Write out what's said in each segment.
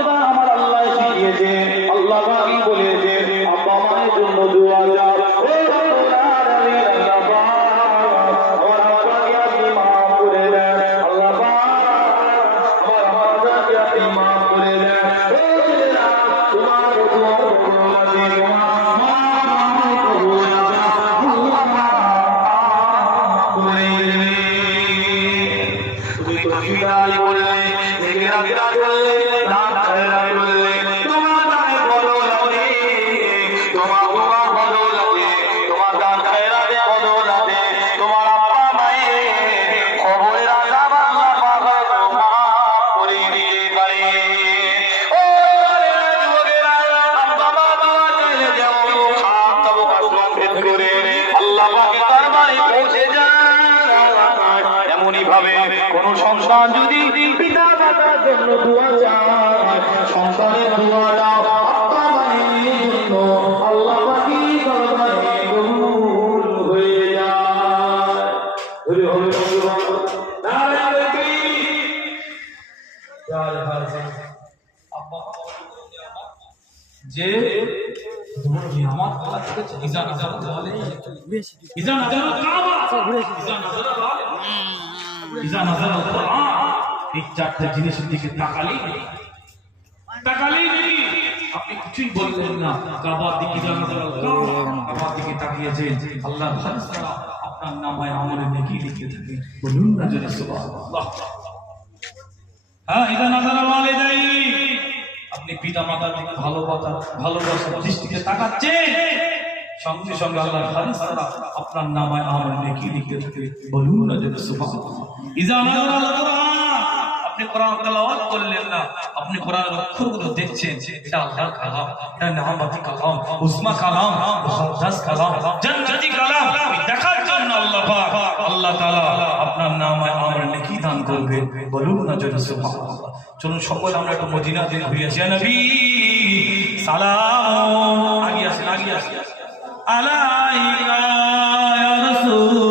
এবার আমার আল্লাহ শিখিয়েছে, আল্লাহ পাকই বলেছে আব্বা মায়ের জন্য দোয়া চাও। ও রব্বুল আলামিন, আল্লাহ পাক আমার আব্বাকে আপনি মাফ করে দেন। আল্লাহ পাক আমার আব্বাকে আপনি মাফ করে দেন। ও ছেলেরা, তোমার দোয়া কবুল হবে, তোমার মা কবুল হবে, আল্লাহ করে দেবে। তুমি কবিরাই বললে, জিকিরাতিরা বললে, নাম খায়রাই বললে, তোমার দানে ভালো লাগে, তোমার বাবা ভালো লাগে, তোমার দান খায়রাতে ভালো লাগে, তোমার আব্বা মায়ের খবরের আযাব আল্লাহ পাক মাফ করে দিতে পারে। ও যুবকেরা, আব্বা মা দোয়া চাইলে যেমন সাত তবক আসমান ভেদ করে আল্লাহ পাকের দরবারে পৌঁছে যায়, এমনই ভাবে কোন সন্তান যদি পিতা মাতার জন্য দোয়া চায়, সন্তানের দোয়াটা আব্বা মায়ের জন্য আল্লাহ পাকের দরবারে কবুল হয়ে যায়। বলে হলো সুবহানাল্লাহ, নারায়ে তাকবীর। আব্বা যে তোমার নিয়ামত আল্লাহ থেকে ইজা নাজার বলে, ইজা নাজার কাবা, ইজা নাজার ইজা নাজার কোরআন, এই চারটি জিনিসের দিকে তাকালেই নাকি আপনি কিছুই বললেন না, কাবার দিকে ইজা নাজার কাবার দিকে তাকিয়েছেন, আল্লাহ তাআলা আপনার নামায় আমলে নেকি লিখে থাকে। বলুন না জোরে সুবহানাল্লাহ। হ্যাঁ, ইজা নাজার ওয়ালিদাইন, আপনি পিতা মাতার দিকে ভালোবাসার দৃষ্টিতে তাকাচ্ছেন, সঙ্গে সঙ্গে আল্লাহর ফেরেশতারা আপনার নামায় আমল নেকি লিখতে থাকে। বলুন না যে সুবহানাল্লাহ। ইজা নাযাল কোরআন, আপনি কোরআন তেলাওয়াত করলেন না, আপনি কোরআনের অক্ষরগুলো দেখছেন, এটা আল্লাহর কালাম, এটা নিয়ামতি কালাম, উসমা কালাম, মুকদ্দাস কালাম, জান্নাতি কালাম। দেখার জন্য আল্লাহ পাক আল্লাহ তাআলা আপনার নামায় আমল নেকি দান করবে। বলুন না যে সুবহানাল্লাহ। চলুন সকলে আমরা একটু মদিনাতে ঘুরে আসি। নবী সালাম, আগে আসেন আলাইকা ইয়া রাসূল।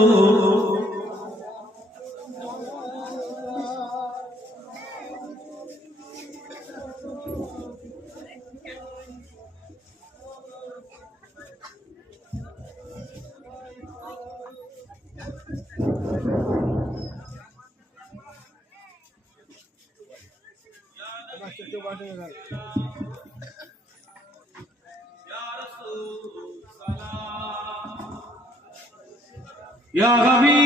या नबी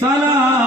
सलाम